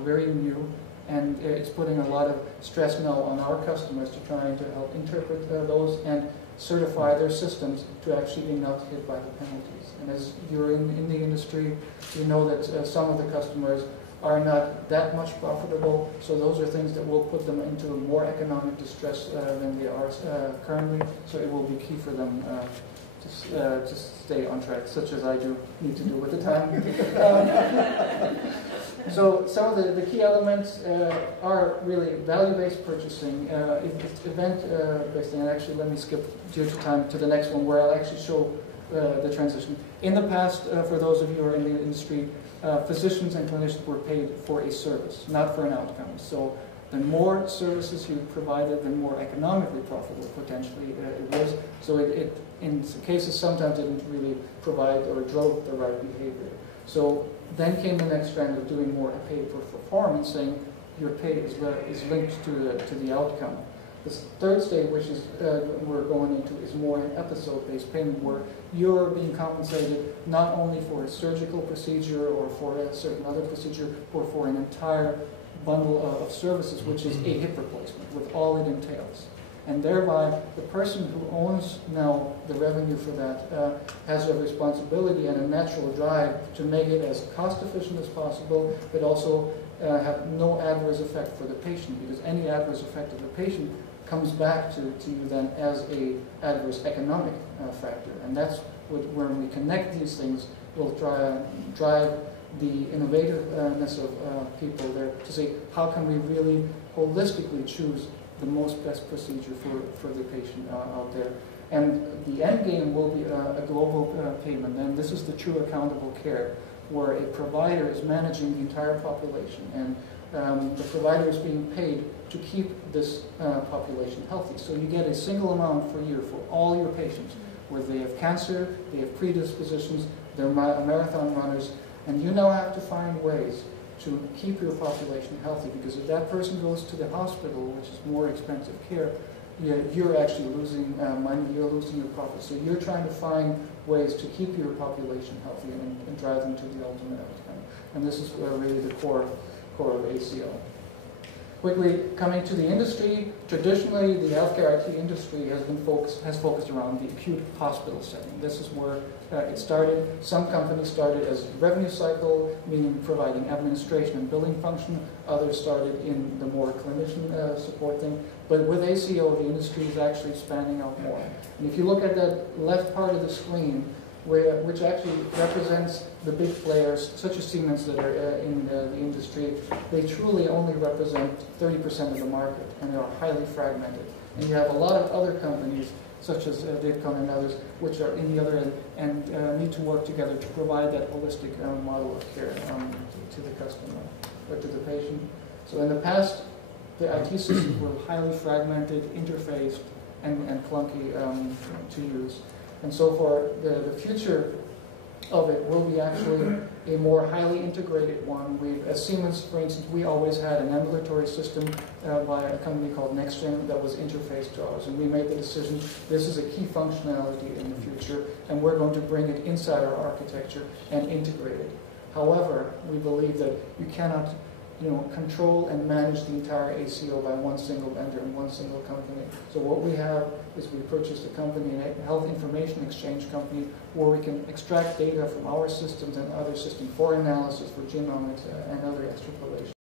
very new, and it's putting a lot of stress now on our customers to trying to help interpret those and certify their systems to actually be not hit by the penalties. And as you're in the industry, you know that some of the customers are not that much profitable, so those are things that will put them into more economic distress than they are currently, so it will be key for them to stay on track, such as I do need to do with the time. So some of the key elements are really value-based purchasing, event-based, and actually let me skip due to time to the next one where I'll actually show the transition. In the past, for those of you who are in the industry, physicians and clinicians were paid for a service, not for an outcome. So the more services you provided, the more economically profitable potentially it was. So it in cases sometimes it didn't really provide or drove the right behavior. So then came the next trend of doing more pay for performance, saying your pay is linked to the outcome. This third stage, which is we're going into, is more an episode-based payment where you're being compensated not only for a surgical procedure or for a certain other procedure, but for an entire bundle of services, which is a hip replacement with all it entails. And thereby, the person who owns now the revenue for that has a responsibility and a natural drive to make it as cost-efficient as possible, but also have no adverse effect for the patient, because any adverse effect of the patient comes back to you then as a adverse economic factor. And that's when we connect these things, will drive the innovativeness of people there to say, how can we really holistically choose the most best procedure for the patient out there. And the end game will be a global payment, and this is the true accountable care, where a provider is managing the entire population, and the provider is being paid to keep this population healthy. So you get a single amount per year for all your patients, whether they have cancer, they have predispositions, they're marathon runners, and you now have to find ways to keep your population healthy, because if that person goes to the hospital, which is more expensive care, you're actually losing money, you're losing your profit. So you're trying to find ways to keep your population healthy and drive them to the ultimate outcome. And this is really the core of ACO. Quickly, coming to the industry, traditionally the healthcare IT industry has focused around the acute hospital setting. This is where it started. Some companies started as revenue cycle, meaning providing administration and billing function. Others started in the more clinician support thing. But with ACO, the industry is actually expanding out more. And if you look at that left part of the screen, which actually represents the big players, such as Siemens, that are in the industry, they truly only represent 30% of the market, and they are highly fragmented. And you have a lot of other companies, such as Vidcon and others, which are in the other end and need to work together to provide that holistic model of care to the customer or to the patient. So in the past, the IT systems were highly fragmented, interfaced, and clunky to use. And so for the future of it will be actually a more highly integrated one. As Siemens, for instance, we always had an ambulatory system by a company called NextGen that was interfaced to ours. And we made the decision, this is a key functionality in the future, and we're going to bring it inside our architecture and integrate it. However, we believe that you cannot control and manage the entire ACO by one single vendor and one single company. So what we have is we purchased a company, a health information exchange company, where we can extract data from our systems and other systems for analysis, for genomics, and other extrapolation.